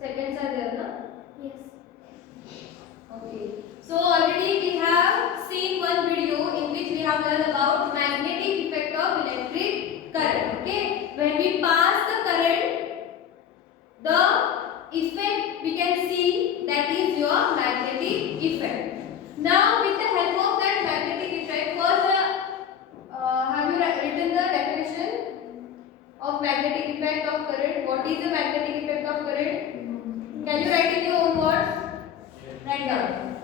Seconds are there, no? Yes. Okay. So already we have seen one video in which we have learned about magnetic effect of electric current. Okay. When we pass the current, the effect we can see, that is your magnetic effect. Now with the help of that magnetic effect, first have you written the definition of magnetic effect of current? What is the magnetic effect of current? Can you write in your own words? Write down.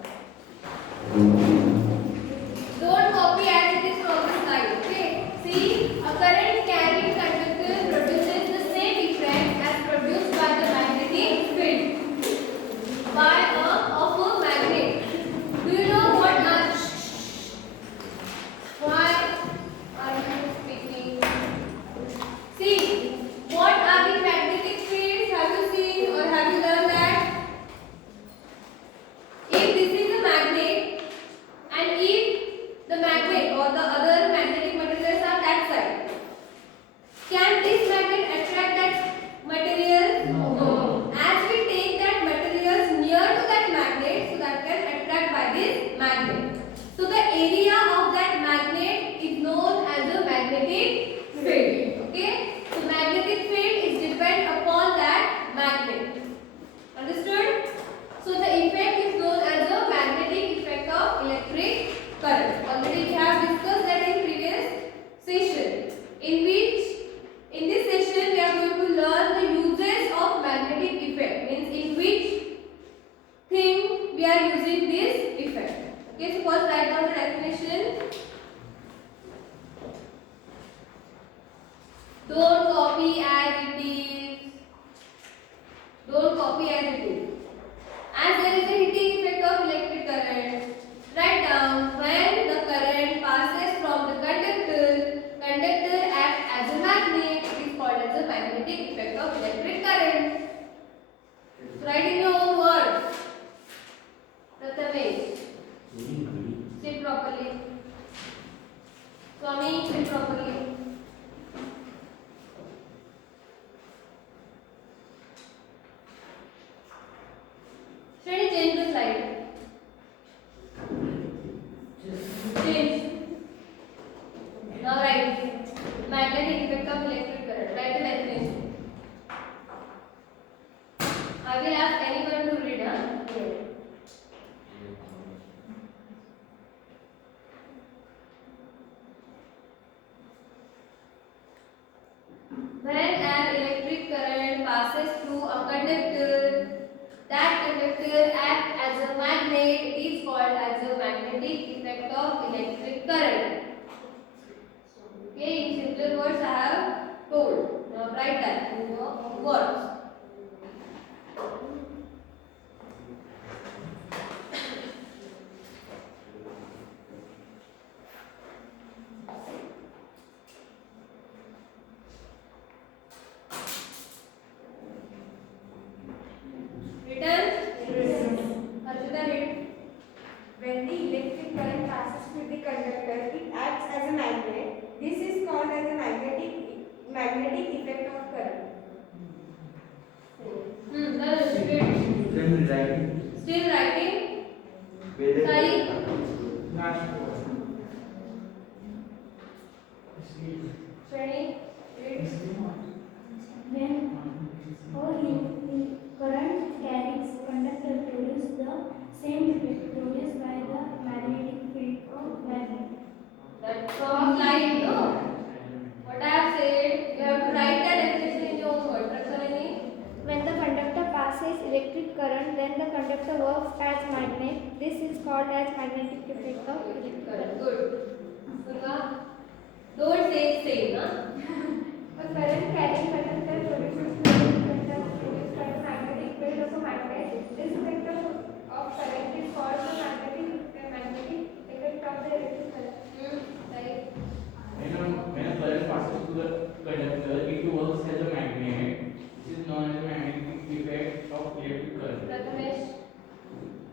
Don't copy as it is from the slide. Okay. See, a current carrying conductor produces the same effect as produced by the magnetic field of a magnet. Do you know what are? Why are you speaking? See, what are the magnetic fields? Have you seen or have you learned that? If this is a magnet and if the magnet or the other magnetic materials are that side, can this magnet attract that material? No. As we take that materials near to that magnet, so that can attract by this magnet. So the area of that magnet is known as a magnetic field. Okay? So magnetic field is depend upon that magnet. Understood? So the effect is known as a magnetic effect of electric current. Already we have discussed that in previous session. In this session we are going to learn the uses of magnetic effect. Means in which thing we are using this effect. Okay, so first write down the definition. Don't copy as it is. Don't copy as it is. As there is a heating effect of electric current, write down when the current passes from the conductor acts as a magnet. It is called as a magnetic effect of electric current. So write in your own words. Prathamesh, sit properly. Swami, sit properly. Should I change the slide? Change. Now write magnetic effect of electric current. Write the definition. I will ask anyone to read. When an electric current passes through a conductor, that conductor acts as a magnet. It is called as a magnetic effect of electric current. Okay, in simpler words I have told. Now write that in your words. When the electric current passes through the conductor, it acts as a magnet. This is called as a magnetic effect of current. Still writing. Sai. Shani. When current carries conductor produce the same effect produced by the magnetic field of magnet. That's from slide, no? What I have said, you have to write that definition in your own words. When the conductor passes electric current, then the conductor works as magnet. This is called as magnetic effect of electric current. Good. Sunga, don't say same, huh? A current carrying conductor produces produced by the magnetic field of a magnet. This effect of current is called the magnetic effect of the electric current. Right. When a current passes through the conductor, it works as a magnet. This is known as a magnetic effect of electric current. Prathamesh.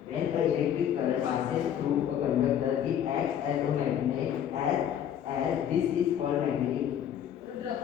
When the electric current passes through a conductor, it acts as a magnet. As this is called magnetic. Rudra.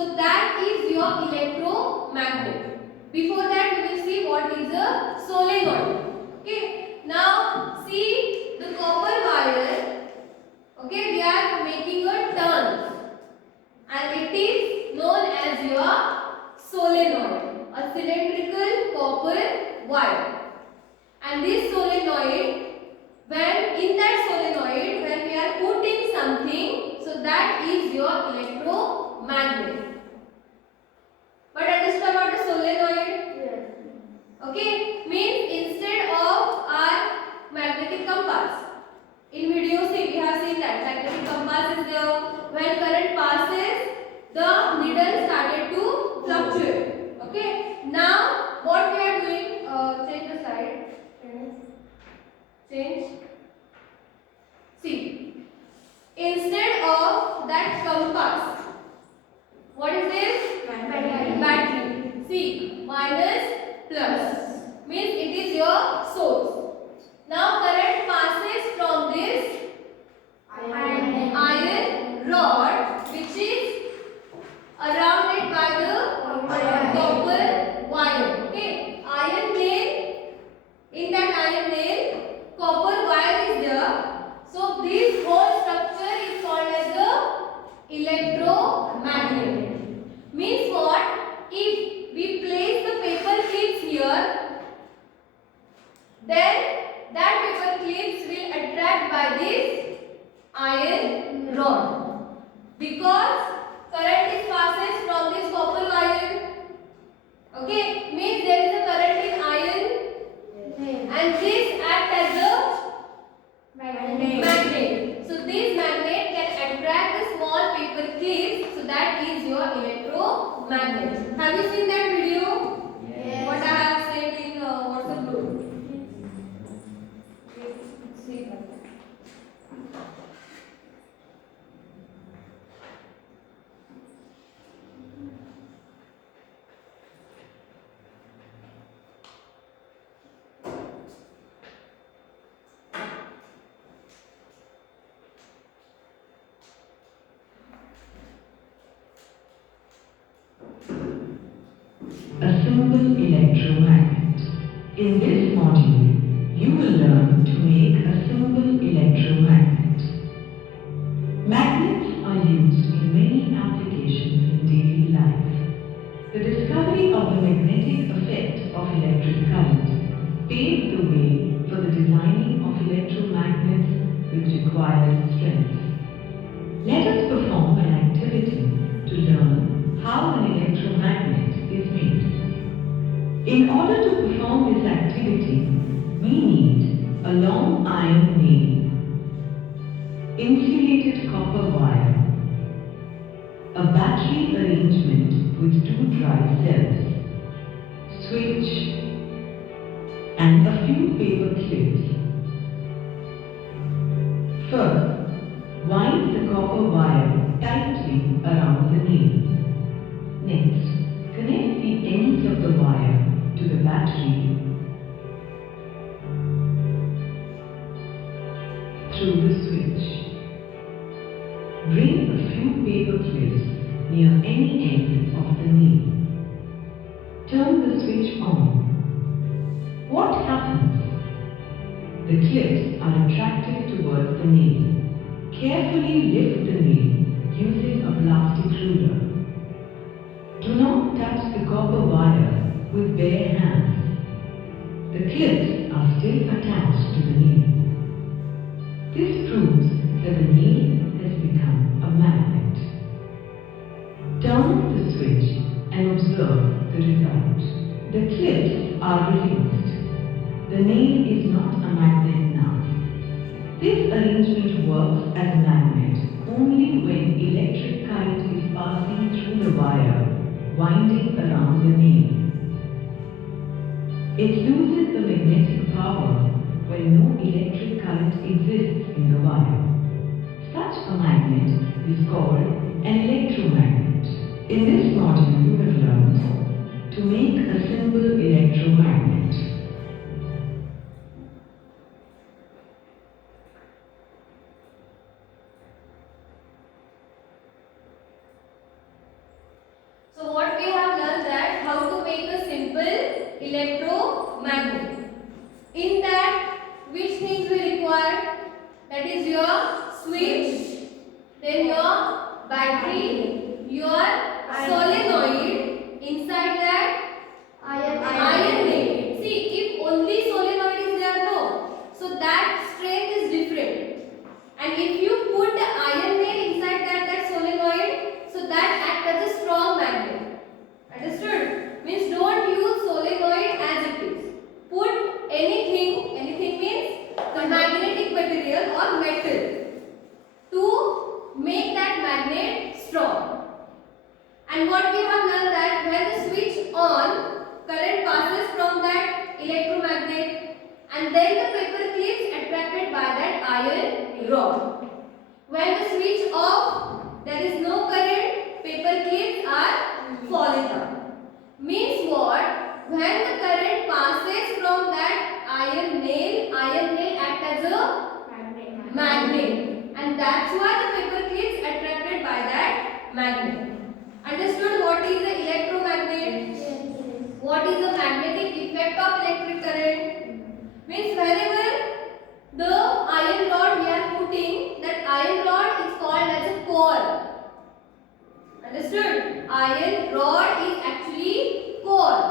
So that is your electromagnet. Before that we will see what is a solenoid. Okay. Now see the copper wire. Okay, we are making a turn and it is known as your solenoid, a cylindrical copper wire. And this solenoid, when we are putting something, so that is your electromagnet. But understand what a solenoid? Yes. Okay, means instead of our magnetic compass. In video see we have seen that magnetic compass is there. When current passes, the needle started to fluctuate. Okay. Now what we are doing? Change the slide. Change. See. Instead of that compass, what is this? Battery. See, minus plus means it is your source. Now current passes from this iron rod which is surrounded by the copper wire. Okay, iron nail. In that iron nail, copper wire is there. So this whole structure is called as the electromagnet. Means what? If we place the paper clips here, then that paper clips will attract by this iron rod. Because current is passes from this copper wire. Okay, means there is a current in iron and this act as a magnet. So this magnet can attract the small paper clips. So that is your electromagnet. Have you seen that video? Yes. What I have said in WhatsApp group. See. A simple electromagnet. In this module, you will learn to make a simple electromagnet. Magnets are used in many applications in daily life. The discovery of the magnetic effect of electric current paved the way for the designing of electromagnets with required strength. Let us perform an activity to learn how an electromagnet is made. In order to perform this activity, we need a long iron nail, insulated copper wire, a battery arrangement with 2 dry cells, switch, and a few paper clips. First, wind the copper wire tightly around the nail. Next, connect the ends of the wire to the battery through the switch. Bring a few paper clips near any end of the nail. Turn the switch on. What happens? The clips are attracted towards the nail. Carefully lift the nail using a plastic ruler. Do not touch the copper wire with bare hands. The clips are still attached to the nail. This proves that the nail has become a magnet. Turn off the switch and observe the result. The clips are released. The nail is not a magnet now. This arrangement works as a magnet only when electric current is passing through the wire winding around the nail. It loses the magnetic power when no electric current exists in the wire. Such a magnet is called an electromagnet. In this module you have learned to make a simple electromagnet. electromagnet. In that, which things we require? That is your switch, then your battery, your solenoid. Inside that, iron nail. See, if only solenoid is there, no. So that strength is different. And if you put the iron nail inside that solenoid, so that acts as a strong magnet. Understood? Means don't use solenoid as it is. Put anything means the magnetic material or metal to make that magnet strong. And what we have learned that when the switch on, current passes from that electromagnet and then the paper clips attracted by that iron rod. When the switch off, there is no current, paper clips are falling down. Means what? When the current passes from that iron nail acts as a magnet. And that's why the paper clips attracted by that magnet. Understood what is the electromagnet? What is the magnetic effect of electric current? Means wherever the iron rod we are putting, that iron rod is called as a core. Understood? Iron rod is actually core.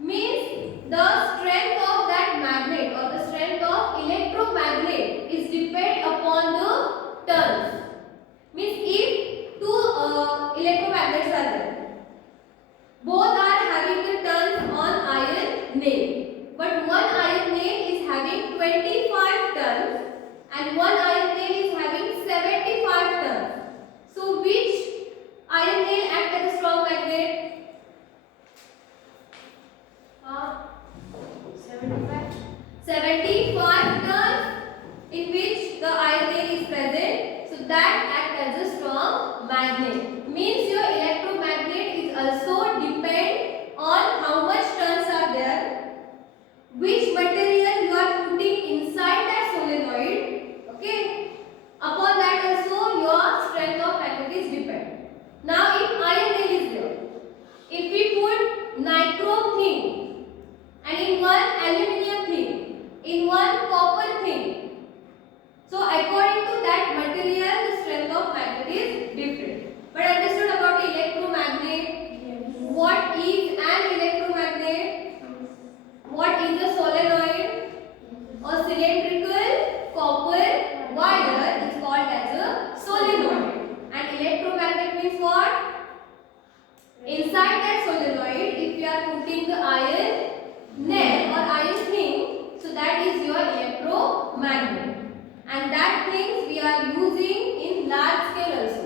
Means the strength of that magnet or the strength of electromagnet is depend upon the turns. Means if two electromagnets are there, both are having the turns on iron nail. But one iron nail is having 25 turns and one iron nail is having 75 turns. So which iron nail acts as a strong magnet? 75 turns in which the iron nail is present. So that acts as a strong magnet. Means your electromagnet is also depend on how much turns are there, which material you are putting inside that solenoid. Okay. Upon that also your strength of magnet is depend. Now if iron nail is there, if we put nichrome thing and in one aluminium thing, in one copper thing, so according to that material the strength of magnet is different. But understood about the electromagnet? Yes. What is an electromagnet? What is a solenoid? A cylindrical copper wire is called as a solenoid. And electromagnet means what? Inside that solenoid, if you are putting the iron nail or iron thing, so that is your electromagnet. And that things we are using in large scale also.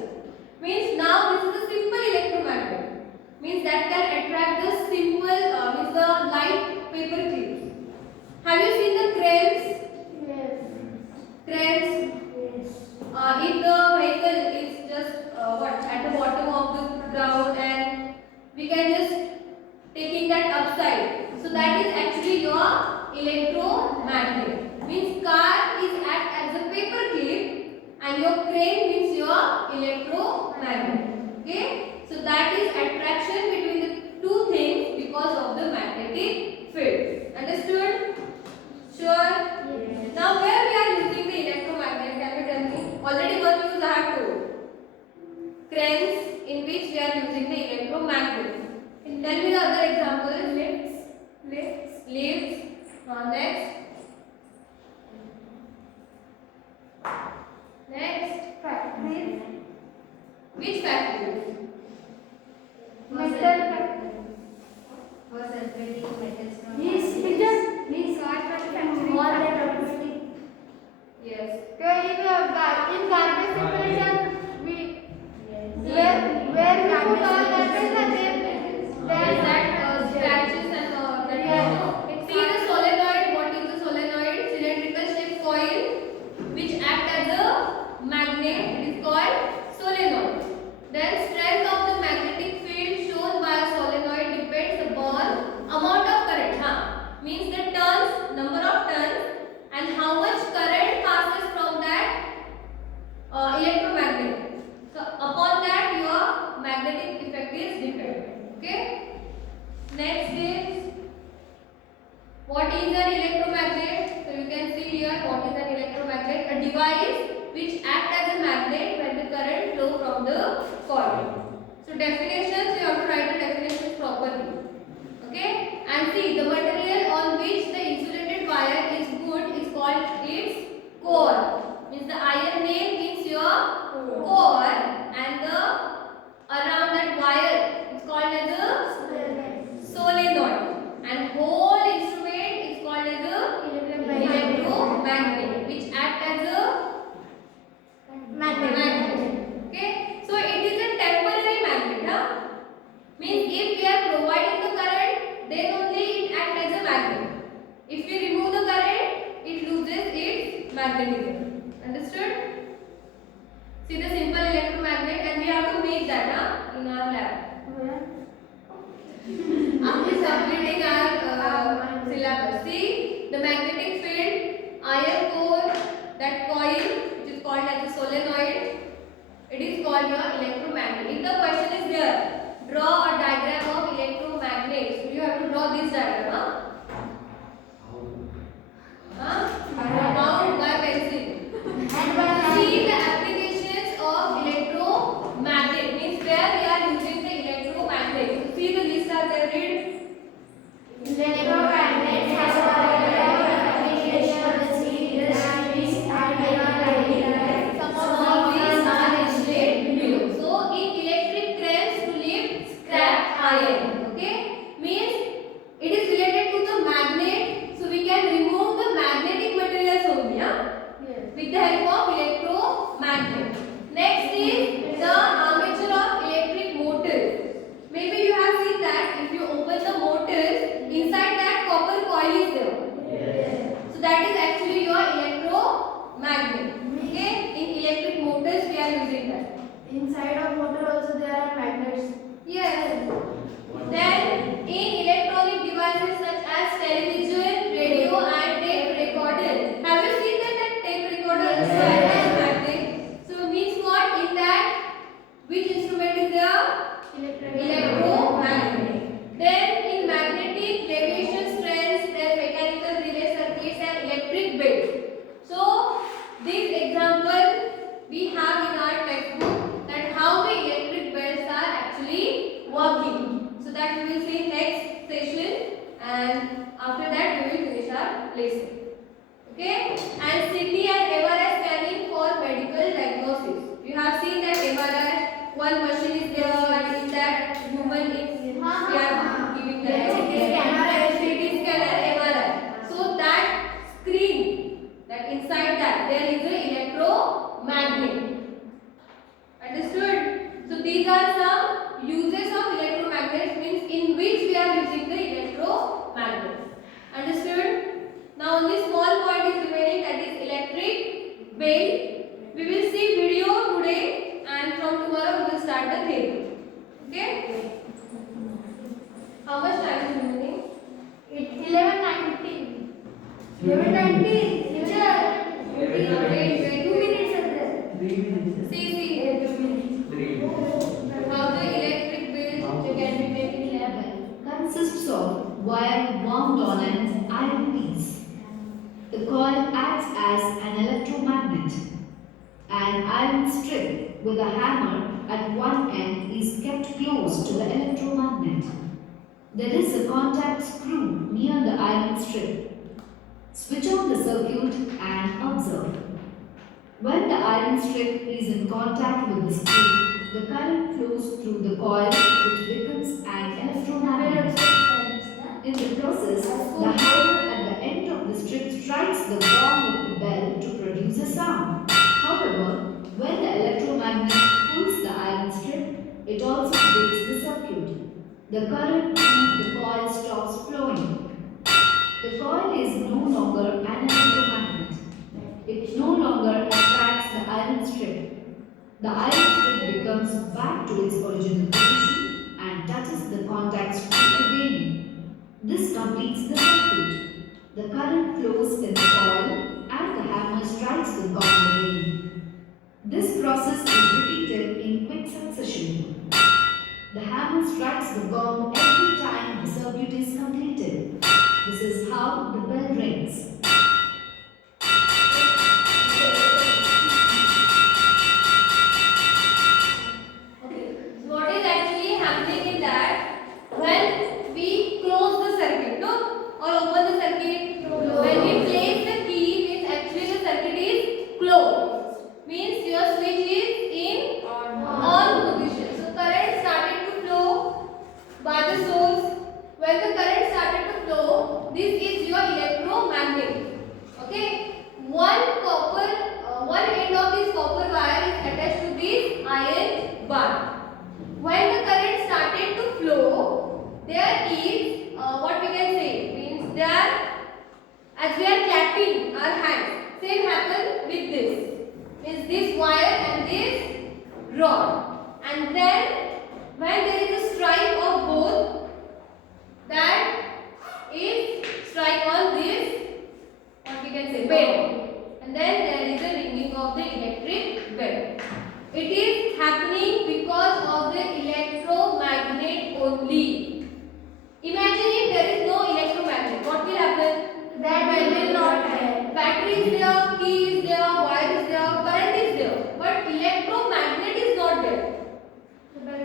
Means now this is a simple electromagnet. Means that can attract the simple, means the light paper clips. Have you seen the cranes? Yes. Cranes? Yes. If the vehicle is just at the bottom of the ground and we can just taking that upside. So that is actually your electromagnet. Means car is act as a paper clip and your crane means your electromagnet. Okay? So that is attraction between the two things because of the magnetic field. Understood? Sure? Yes. Now where we are using the electromagnet, can you tell me? Already one use I have told. Cranes in which we are using the electromagnet. Tell me the other example. Lifts. Next. Factories. Which factories? Metal factories. These car factories. All the automatic. Yes. In garbage separation, where we put all garbage and There that scratches and that. See the solenoid. What is the solenoid? Cylindrical shaped coil which act as a magnet. It is called solenoid. Then strength of the magnetic field shown by a solenoid depends upon amount of current. Means the turns, number of turns, and how much current passes from that electromagnet. So upon that your magnetic effect from the coil. So definitions, you have to write the definitions properly. Okay? And see, the material on which the insulated wire is put is called its core. Means the iron nail means your core, and the around that wire is called as a solenoid. And whole instrument is called as a electromagnet, which act as a magnet. Okay? So it is a temporary magnet. Huh? Means if we are providing the current, then only it acts as a magnet. If we remove the current, it loses its magnetism. Understood? See the simple electromagnet, and we have to make that in our lab. After completing our syllabus, see the magnetic field, iron core, that coil which is called as a solenoid, it is called your electromagnet. If the question is there, draw a diagram of electromagnet. So you have to draw this diagram. Bound by pencil. See the applications of electromagnet, means where we are using the electromagnet. So see the list are there. Read. Electromagnet has a application of the steel industries and mineral. Some of these are listed below. So in electric cranes to lift scrap iron. Okay, means it is related to the magnet. So we can remove the magnetic materials only. With the help of electromagnet. Next is the armature of electric motors. Maybe you have seen that if you open the motors, inside that copper coil is there. So that is actually your electromagnet. Okay? In electric motors we are using that. Inside of motor also there are magnets. Yes. Then in electronic devices such as television, radio and tape recorder. Have you seen that tape recorder is magnet? So means what? In that which instrument is there? Electromagnet. Then in magnetic deviation strands, there mechanical relay circuits and electric belts. So this example we have in our textbook, that how the electric belts are actually working. So that we will see next session, and after that we will finish our lesson. Okay? And CT and MRI scanning for medical diagnosis. You have seen that MRI, one machine is there, and in that human is we are giving the CT scanner, MRI. So that screen, that inside that there is an electromagnet. Understood? So these are some uses of electromagnets, means in which we are using the electromagnet. Understood? Now only small point is remaining, that is electric bell. We will see video today, and from tomorrow we will start the theory. Okay? How much time is remaining? 11:19. 11:19. Teacher. 2 minutes are there. 3 minutes. See. 3 minutes. How the electric bill can be taken level. Consists of wire wound on an iron piece. The coil acts as an electromagnet. An iron strip with a hammer at one end is kept close to the electromagnet. There is a contact screw near the iron strip. Switch on the circuit and observe. When the iron strip is in contact with the screw, the current flows through the coil, which becomes an electromagnet. In the process, the hammer at the end of the strip strikes the gong of the bell to produce a sound. However, when the electromagnet pulls the iron strip, it also breaks the circuit. The current in the coil stops flowing. The coil is no longer an electromagnet. It no longer attracts the iron strip. The iron strip becomes back to its original position and touches the contact screw again. This completes the circuit. The current flows in the coil and the hammer strikes the gong again. This process is repeated in quick succession. The hammer strikes the gong every time the circuit is completed. This is how the bell rings. But when the current started to flow, there is what we can say means there, as we are clapping our hands, same happen with this. Means this wire and this rod, and then when there is a strike of both, that is strike on this, what we can say, bell, and then there is a ringing of the electric bell. It is happening because of the electromagnet only. Imagine if there is no electromagnet, what will happen? That bell will not have. Battery is there, key is there, wire is there, current is there, but electromagnet is not there.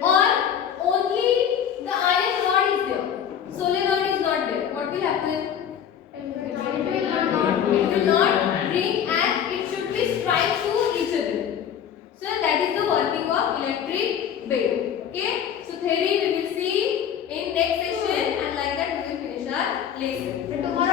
Or only the iron rod is there, solenoid is not there. What will happen? It will not ring and it should be strike to each other. So that is the working of electric bell. Okay. So theory we will see in next session, and like that we will finish our lesson. Tomorrow